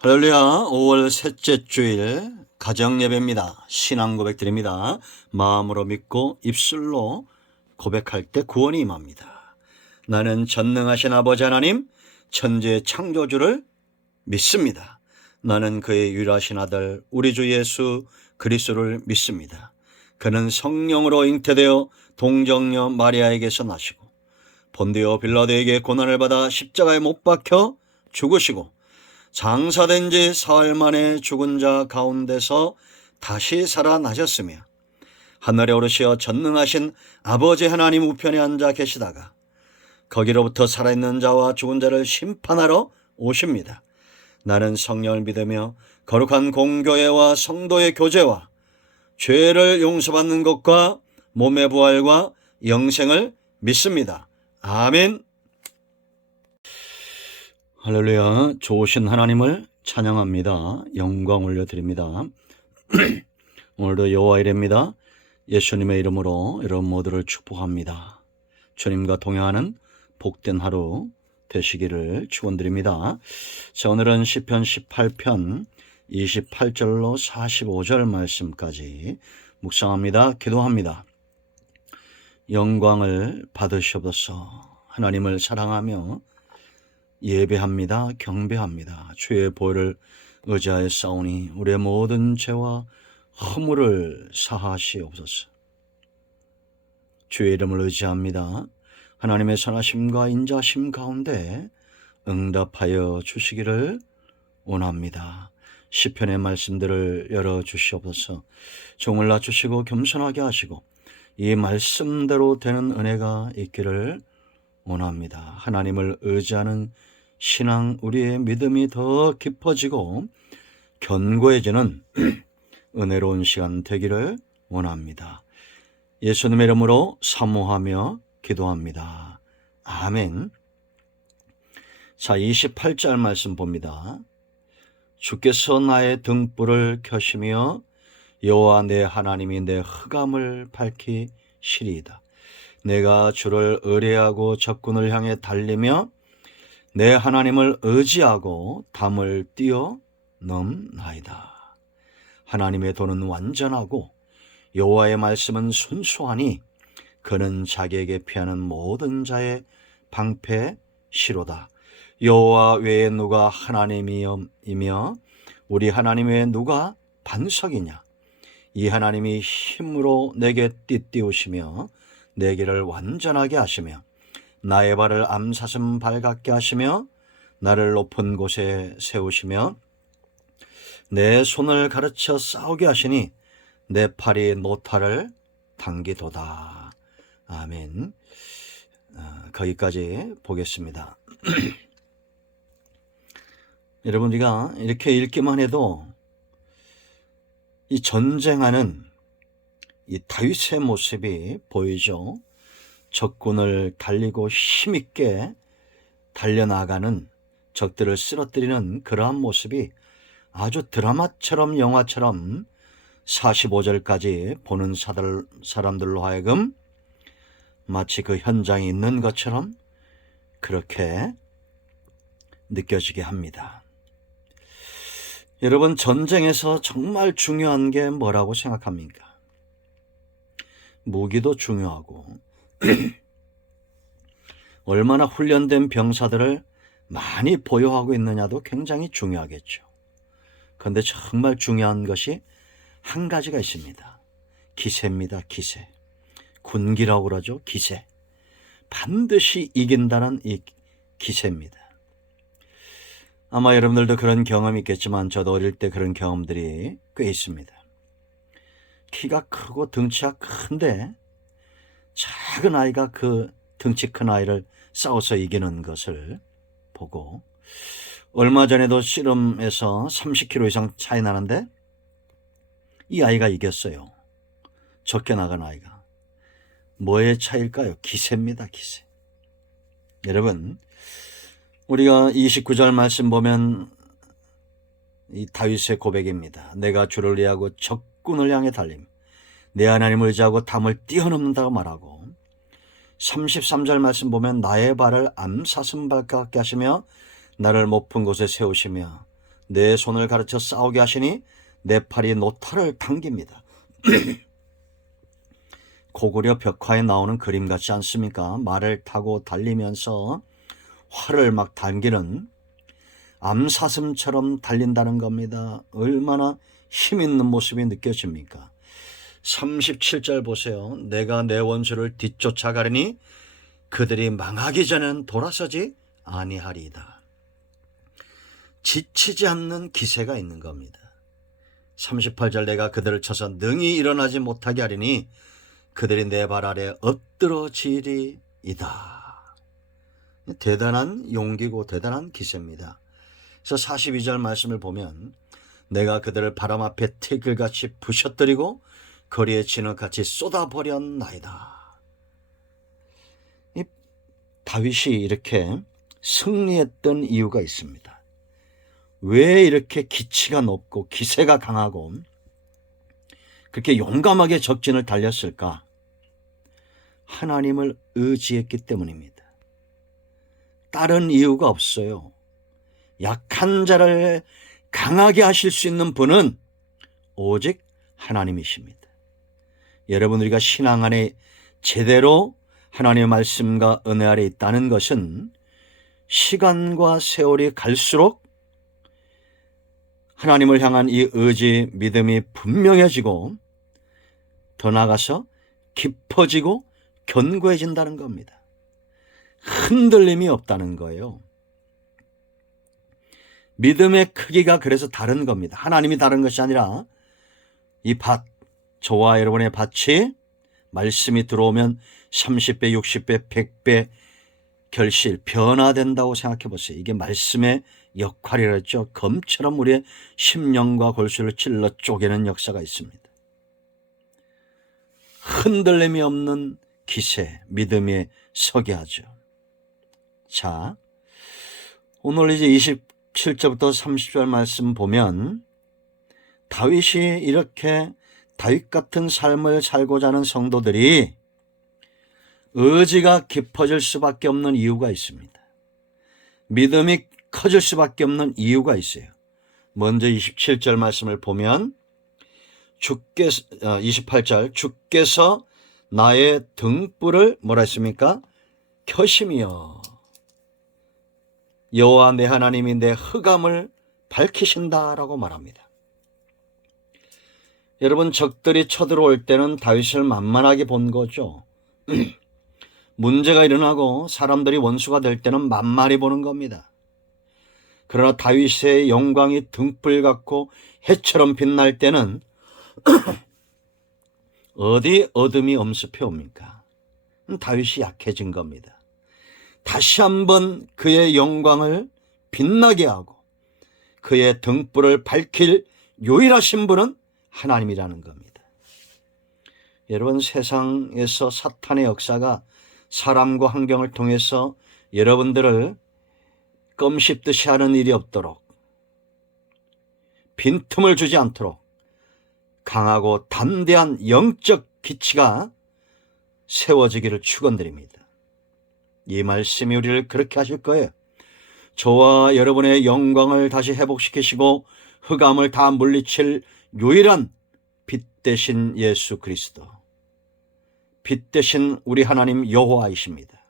할렐루야. 5월 셋째 주일 가정예배입니다. 신앙 고백드립니다. 마음으로 믿고 입술로 고백할 때 구원이 임합니다. 나는 전능하신 아버지 하나님, 천지의 창조주를 믿습니다. 나는 그의 유일하신 아들 우리 주 예수 그리스도를 믿습니다. 그는 성령으로 잉태되어 동정녀 마리아에게서 나시고 본디오 빌라도에게 고난을 받아 십자가에 못 박혀 죽으시고 장사된 지 사흘 만에 죽은 자 가운데서 다시 살아나셨으며 하늘에 오르시어 전능하신 아버지 하나님 우편에 앉아 계시다가 거기로부터 살아있는 자와 죽은 자를 심판하러 오십니다. 나는 성령을 믿으며 거룩한 공교회와 성도의 교제와 죄를 용서받는 것과 몸의 부활과 영생을 믿습니다. 아멘. 할렐루야. 좋으신 하나님을 찬양합니다. 영광 올려드립니다. 오늘도 여호와 이레입니다. 예수님의 이름으로 여러분 모두를 축복합니다. 주님과 동행하는 복된 하루 되시기를 축원드립니다. 자, 오늘은 시편 18편 28절로 45절 말씀까지 묵상합니다. 기도합니다. 영광을 받으시옵소서. 하나님을 사랑하며 예배합니다. 경배합니다. 주의 보혈을 의지하여 싸우니 우리의 모든 죄와 허물을 사하시옵소서. 주의 이름을 의지합니다. 하나님의 선하심과 인자심 가운데 응답하여 주시기를 원합니다. 시편의 말씀들을 열어주시옵소서. 종을 낮추시고 겸손하게 하시고 이 말씀대로 되는 은혜가 있기를 원합니다. 하나님을 의지하는 신앙, 우리의 믿음이 더 깊어지고 견고해지는 은혜로운 시간 되기를 원합니다. 예수님의 이름으로 사모하며 기도합니다. 아멘. 자, 28절 말씀 봅니다. 주께서 나의 등불을 켜시며 여호와 내 하나님이 내 흑암을 밝히시리이다. 내가 주를 의뢰하고 적군을 향해 달리며 내 하나님을 의지하고 담을 뛰어넘나이다. 하나님의 도는 완전하고 여호와의 말씀은 순수하니 그는 자기에게 피하는 모든 자의 방패시로다. 여호와 외에 누가 하나님이며 우리 하나님 외에 누가 반석이냐. 이 하나님이 힘으로 내게 띠띠우시며 내 길을 완전하게 하시며 나의 발을 암사슴 발 같게 하시며 나를 높은 곳에 세우시며 내 손을 가르쳐 싸우게 하시니 내 팔이 노타를 당기도다. 아멘. 거기까지 보겠습니다. 여러분, 우리가 이렇게 읽기만 해도 이 전쟁하는 이 다윗의 모습이 보이죠. 적군을 달리고 힘있게 달려나가는 적들을 쓰러뜨리는 그러한 모습이 아주 드라마처럼 영화처럼 45절까지 보는 사람들로 하여금 마치 그 현장에 있는 것처럼 그렇게 느껴지게 합니다. 여러분, 전쟁에서 정말 중요한 게 뭐라고 생각합니까? 무기도 중요하고 얼마나 훈련된 병사들을 많이 보유하고 있느냐도 굉장히 중요하겠죠. 그런데 정말 중요한 것이 한 가지가 있습니다. 기세입니다. 기세. 군기라고 그러죠. 기세. 반드시 이긴다는 이 기세입니다. 아마 여러분들도 그런 경험이 있겠지만 저도 어릴 때 그런 경험들이 꽤 있습니다. 키가 크고 덩치가 큰데 작은 아이가 그 덩치 큰 아이를 싸워서 이기는 것을 보고, 얼마 전에도 씨름에서 30kg 이상 차이 나는데 이 아이가 이겼어요. 적게 나간 아이가. 뭐의 차이일까요? 기세입니다. 기세. 여러분, 우리가 29절 말씀 보면 이 다윗의 고백입니다. 내가 주를 위하고 적군을 향해 달림, 내 하나님을 의지하고 담을 뛰어넘는다고 말하고, 33절 말씀 보면 나의 발을 암사슴 발 같게 하시며 나를 높은 곳에 세우시며 내 손을 가르쳐 싸우게 하시니 내 팔이 노타를 당깁니다. 고구려 벽화에 나오는 그림 같지 않습니까? 말을 타고 달리면서 활을 막 당기는 암사슴처럼 달린다는 겁니다. 얼마나 힘 있는 모습이 느껴집니까? 37절 보세요. 내가 내 원수를 뒤쫓아가려니 그들이 망하기 전엔 돌아서지 아니하리이다. 지치지 않는 기세가 있는 겁니다. 38절 내가 그들을 쳐서 능히 일어나지 못하게 하리니 그들이 내 발 아래 엎드러지리이다. 대단한 용기고 대단한 기세입니다. 그래서 42절 말씀을 보면 내가 그들을 바람 앞에 티끌같이 부셔뜨리고 거리에 진흙같이 쏟아버렸나이다. 이 다윗이 이렇게 승리했던 이유가 있습니다. 왜 이렇게 기치가 높고 기세가 강하고 그렇게 용감하게 적진을 달렸을까? 하나님을 의지했기 때문입니다. 다른 이유가 없어요. 약한 자를 강하게 하실 수 있는 분은 오직 하나님이십니다. 여러분, 우리가 신앙 안에 제대로 하나님의 말씀과 은혜 아래 있다는 것은 시간과 세월이 갈수록 하나님을 향한 이 의지, 믿음이 분명해지고 더 나아가서 깊어지고 견고해진다는 겁니다. 흔들림이 없다는 거예요. 믿음의 크기가 그래서 다른 겁니다. 하나님이 다른 것이 아니라 이 밭, 저와 여러분의 밭이 말씀이 들어오면 30배, 60배, 100배 결실, 변화된다고 생각해 보세요. 이게 말씀의 역할이랬죠. 검처럼 우리의 심령과 골수를 찔러 쪼개는 역사가 있습니다. 흔들림이 없는 기세, 믿음이 서게 하죠. 자, 오늘 이제 27절부터 30절 말씀 보면 다윗이 이렇게 다윗 같은 삶을 살고자 하는 성도들이 의지가 깊어질 수밖에 없는 이유가 있습니다. 믿음이 커질 수밖에 없는 이유가 있어요. 먼저 27절 말씀을 보면 28절 주께서 나의 등불을 뭐라 했습니까? 켜시며 여호와 내 하나님이 내 흑암을 밝히신다라고 말합니다. 여러분, 적들이 쳐들어올 때는 다윗을 만만하게 본 거죠. 문제가 일어나고 사람들이 원수가 될 때는 만만히 보는 겁니다. 그러나 다윗의 영광이 등불 같고 해처럼 빛날 때는 어디 어둠이 엄습해 옵니까? 다윗이 약해진 겁니다. 다시 한번 그의 영광을 빛나게 하고 그의 등불을 밝힐 유일하신 분은 하나님이라는 겁니다. 여러분, 세상에서 사탄의 역사가 사람과 환경을 통해서 여러분들을 껌 씹듯이 하는 일이 없도록, 빈틈을 주지 않도록 강하고 담대한 영적 기치가 세워지기를 축원드립니다. 이 말씀이 우리를 그렇게 하실 거예요. 저와 여러분의 영광을 다시 회복시키시고 흑암을 다 물리칠 유일한 빛 대신 예수 그리스도, 빛 대신 우리 하나님 여호와이십니다.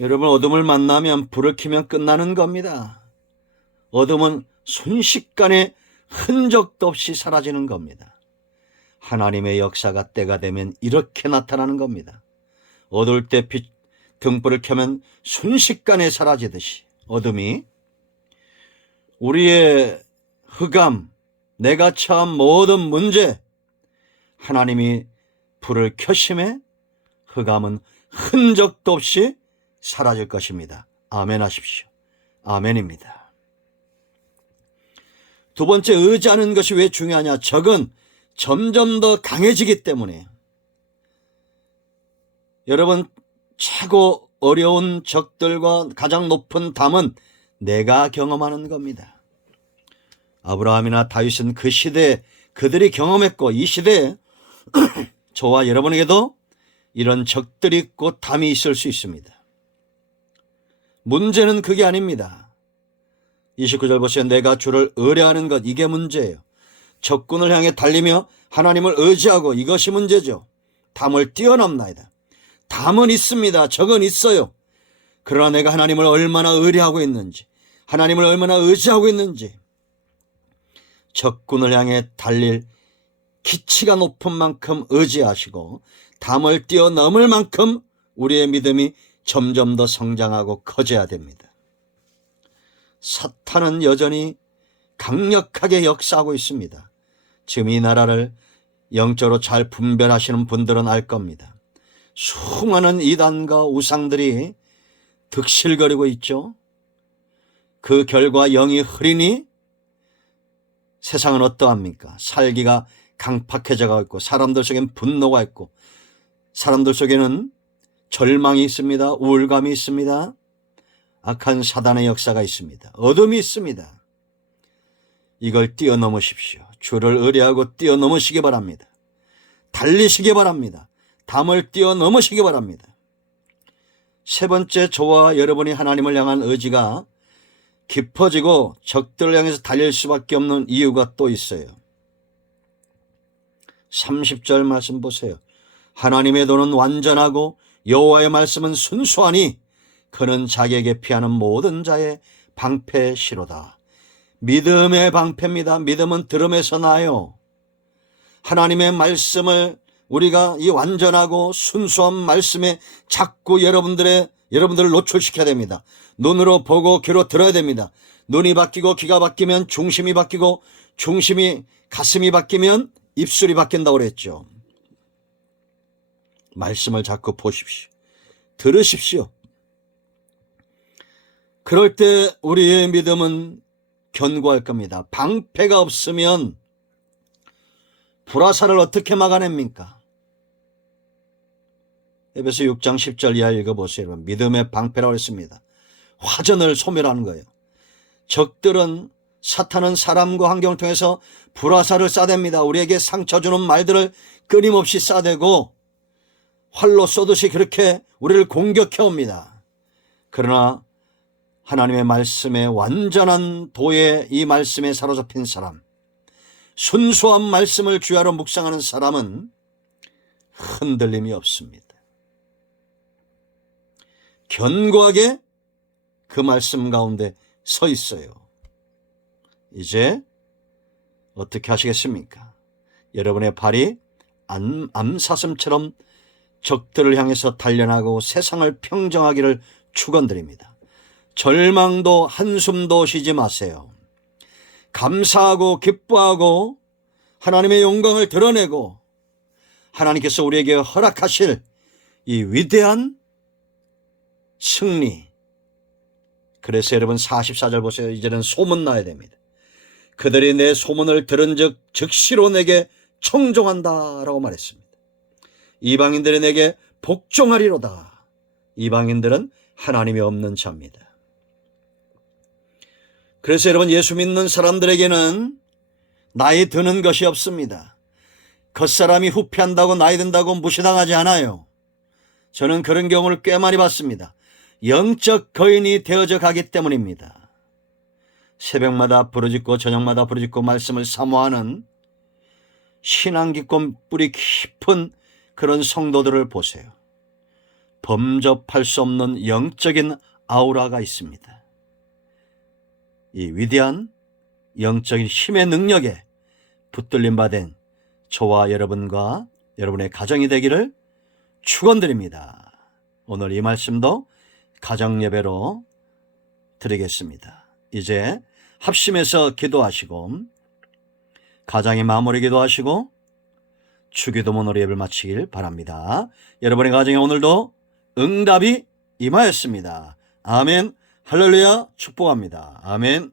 여러분, 어둠을 만나면 불을 켜면 끝나는 겁니다. 어둠은 순식간에 흔적도 없이 사라지는 겁니다. 하나님의 역사가 때가 되면 이렇게 나타나는 겁니다. 어두울 때 등불을 켜면 순식간에 사라지듯이 어둠이 우리의 흑암, 내가 처한 모든 문제, 하나님이 불을 켜심에 흑암은 흔적도 없이 사라질 것입니다. 아멘 하십시오. 아멘입니다. 두 번째, 의지하는 것이 왜 중요하냐? 적은 점점 더 강해지기 때문에. 여러분, 최고 어려운 적들과 가장 높은 담은 내가 경험하는 겁니다. 아브라함이나 다윗은 그 시대에 그들이 경험했고, 이 시대에 저와 여러분에게도 이런 적들이 있고 담이 있을 수 있습니다. 문제는 그게 아닙니다. 29절 보세요. 내가 주를 의뢰하는 것, 이게 문제예요. 적군을 향해 달리며 하나님을 의지하고, 이것이 문제죠. 담을 뛰어넘나이다. 담은 있습니다. 적은 있어요. 그러나 내가 하나님을 얼마나 의뢰하고 있는지, 하나님을 얼마나 의지하고 있는지, 적군을 향해 달릴 기치가 높은 만큼 의지하시고 담을 뛰어넘을 만큼 우리의 믿음이 점점 더 성장하고 커져야 됩니다. 사탄은 여전히 강력하게 역사하고 있습니다. 지금 이 나라를 영적으로 잘 분별하시는 분들은 알 겁니다. 수많은 이단과 우상들이 득실거리고 있죠. 그 결과 영이 흐리니 세상은 어떠합니까? 살기가 강팍해져가고 있고, 사람들 속엔 분노가 있고, 사람들 속에는 절망이 있습니다. 우울감이 있습니다. 악한 사단의 역사가 있습니다. 어둠이 있습니다. 이걸 뛰어넘으십시오. 주를 의뢰하고 뛰어넘으시기 바랍니다. 달리시기 바랍니다. 담을 뛰어넘으시기 바랍니다. 세 번째, 저와 여러분이 하나님을 향한 의지가 깊어지고 적들을 향해서 달릴 수밖에 없는 이유가 또 있어요. 30절 말씀 보세요. 하나님의 도는 완전하고 여호와의 말씀은 순수하니 그는 자기에게 피하는 모든 자의 방패시로다. 믿음의 방패입니다. 믿음은 들음에서 나요. 하나님의 말씀을 우리가 이 완전하고 순수한 말씀에 자꾸 여러분들을 노출시켜야 됩니다. 눈으로 보고 귀로 들어야 됩니다. 눈이 바뀌고 귀가 바뀌면 중심이 바뀌고, 가슴이 바뀌면 입술이 바뀐다고 그랬죠. 말씀을 자꾸 보십시오. 들으십시오. 그럴 때 우리의 믿음은 견고할 겁니다. 방패가 없으면 불화살을 어떻게 막아냅니까? 에베소 6장 10절 이하 읽어보세요. 믿음의 방패라고 했습니다. 화전을 소멸하는 거예요. 적들은, 사탄은 사람과 환경을 통해서 불화살을 쏴댑니다. 우리에게 상처 주는 말들을 끊임없이 쏴대고 활로 쏘듯이 그렇게 우리를 공격해 옵니다. 그러나 하나님의 말씀에, 완전한 도의 이 말씀에 사로잡힌 사람, 순수한 말씀을 주야로 묵상하는 사람은 흔들림이 없습니다. 견고하게 그 말씀 가운데 서 있어요. 이제 어떻게 하시겠습니까? 여러분의 발이 암사슴처럼 적들을 향해서 단련하고 세상을 평정하기를 축원드립니다. 절망도 한숨도 쉬지 마세요. 감사하고 기뻐하고 하나님의 영광을 드러내고 하나님께서 우리에게 허락하실 이 위대한 승리. 그래서 여러분 44절 보세요. 이제는 소문나야 됩니다. 그들이 내 소문을 들은 즉 즉시로 내게 청종한다 라고 말했습니다. 이방인들이 내게 복종하리로다. 이방인들은 하나님이 없는 자입니다. 그래서 여러분, 예수 믿는 사람들에게는 나이 드는 것이 없습니다. 겉사람이 후패한다고 나이 든다고 무시당하지 않아요. 저는 그런 경우를 꽤 많이 봤습니다. 영적 거인이 되어져 가기 때문입니다. 새벽마다 부르짖고 저녁마다 부르짖고 말씀을 사모하는 신앙 깊고 뿌리 깊은 그런 성도들을 보세요. 범접할 수 없는 영적인 아우라가 있습니다. 이 위대한 영적인 힘의 능력에 붙들림 받은 저와 여러분과 여러분의 가정이 되기를 축원드립니다. 오늘 이 말씀도 가정 예배로 드리겠습니다. 이제 합심해서 기도하시고 가정의 마무리 기도하시고 주기도문으로 예배를 마치길 바랍니다. 여러분의 가정에 오늘도 응답이 임하였습니다. 아멘. 할렐루야. 축복합니다. 아멘.